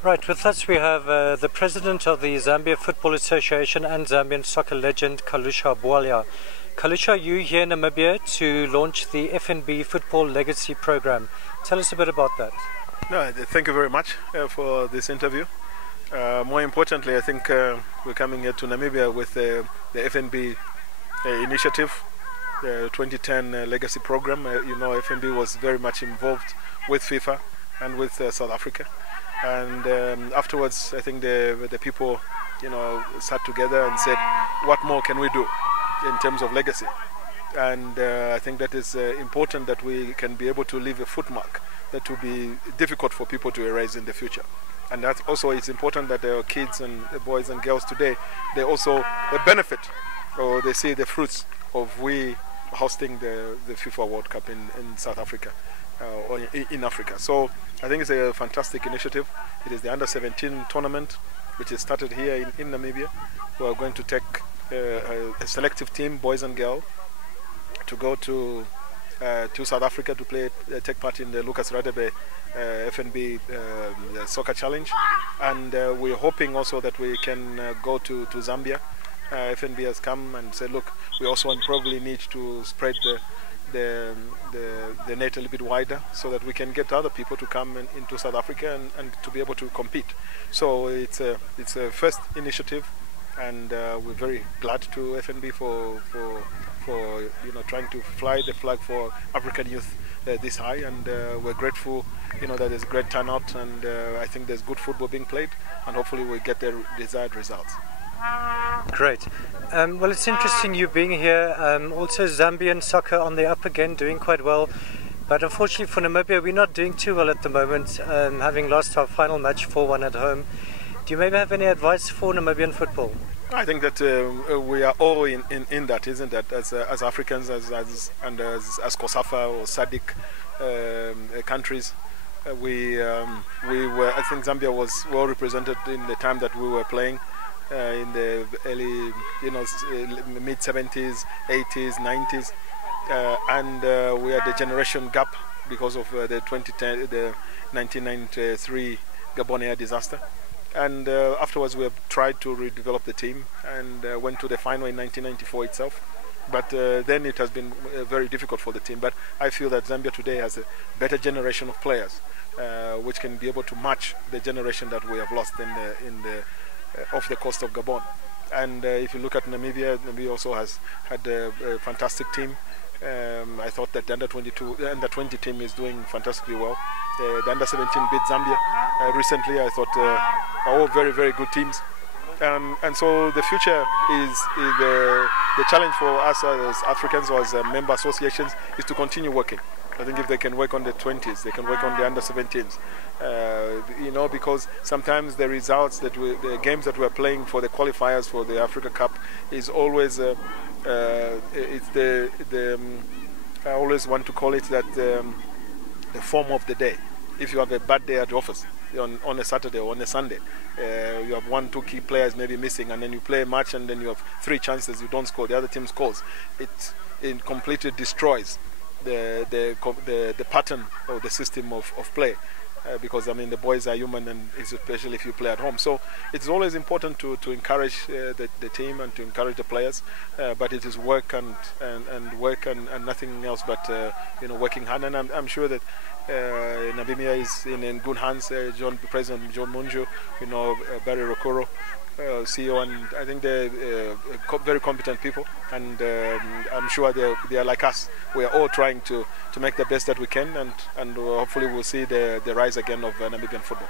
Right, with us we have the president of the Zambian Football Association and Zambian soccer legend, Kalusha Bwalya. Kalusha, you here in Namibia to launch the FNB Football Legacy Program. Tell us a bit about that. No, thank you very much for this interview. More importantly, I think we're coming here to Namibia with the FNB initiative, the 2010 Legacy Program. You know, FNB was very much involved with FIFA and with South Africa. And afterwards, I think the people, you know, sat together and said, what more can we do in terms of legacy? And I think that is important, that we can be able to leave a footmark that will be difficult for people to erase in the future. And that also it's important that the kids and the boys and girls today, they also benefit, or they see the fruits of we hosting the FIFA World Cup in South Africa. Or in Africa. So I think it's a fantastic initiative. It is the Under-17 tournament, which is started here in Namibia. We are going to take a selective team, boys and girls, to go to South Africa to take part in the Lucas Radebe FNB Soccer Challenge. And we're hoping also that we can go to Zambia. FNB has come and said, look, we also probably need to spread the net a little bit wider, so that we can get other people to come into South Africa and to be able to compete. So it's a first initiative, and we're very glad to FNB for you know, trying to fly the flag for African youth this high, and we're grateful, you know, that there's great turnout, and I think there's good football being played, and hopefully we'll get the desired results. Great. Well, it's interesting you being here. Also Zambian soccer on the up again, doing quite well. But unfortunately for Namibia, we're not doing too well at the moment, having lost our final match 4-1 at home. Do you maybe have any advice for Namibian football? I think that we are all in that, isn't that? As Africans, as COSAFA or SADC countries, we were. I think Zambia was well represented in the time that we were playing. In the early, you know, mid 70s, 80s, 90s, and we had a generation gap because of the 1993 Gabon air disaster. And afterwards, we have tried to redevelop the team and went to the final in 1994 itself. But then it has been very difficult for the team. But I feel that Zambia today has a better generation of players, which can be able to match the generation that we have lost off the coast of Gabon. And if you look at Namibia, Namibia also has had a fantastic team. I thought that the under-20 team is doing fantastically well. The under-17 beat Zambia recently. I thought are all very, very good teams. And so the future is the challenge for us as Africans or as member associations is to continue working. I think if they can work on the 20s, they can work on the under-17s. You know, because sometimes the results the games that we're playing for the qualifiers for the Africa Cup is always it's I always want to call it that the form of the day. If you have a bad day at the office on a Saturday or on a Sunday, you have 1-2 key players maybe missing, and then you play a match and then you have 3 chances, you don't score, the other team scores. It completely destroys the pattern or the system of play, because I mean the boys are human, and especially if you play at home. So it's always important to encourage the team and to encourage the players, but it is work and work and nothing else but you know, working hard. And I'm sure that Namibia is in good hands. President John Munju, you know, Barry Rokoro, CEO, and I think they're very competent people, and I'm sure they are like us. We are all trying to make the best that we can, and hopefully we'll see the rise again of Namibian football.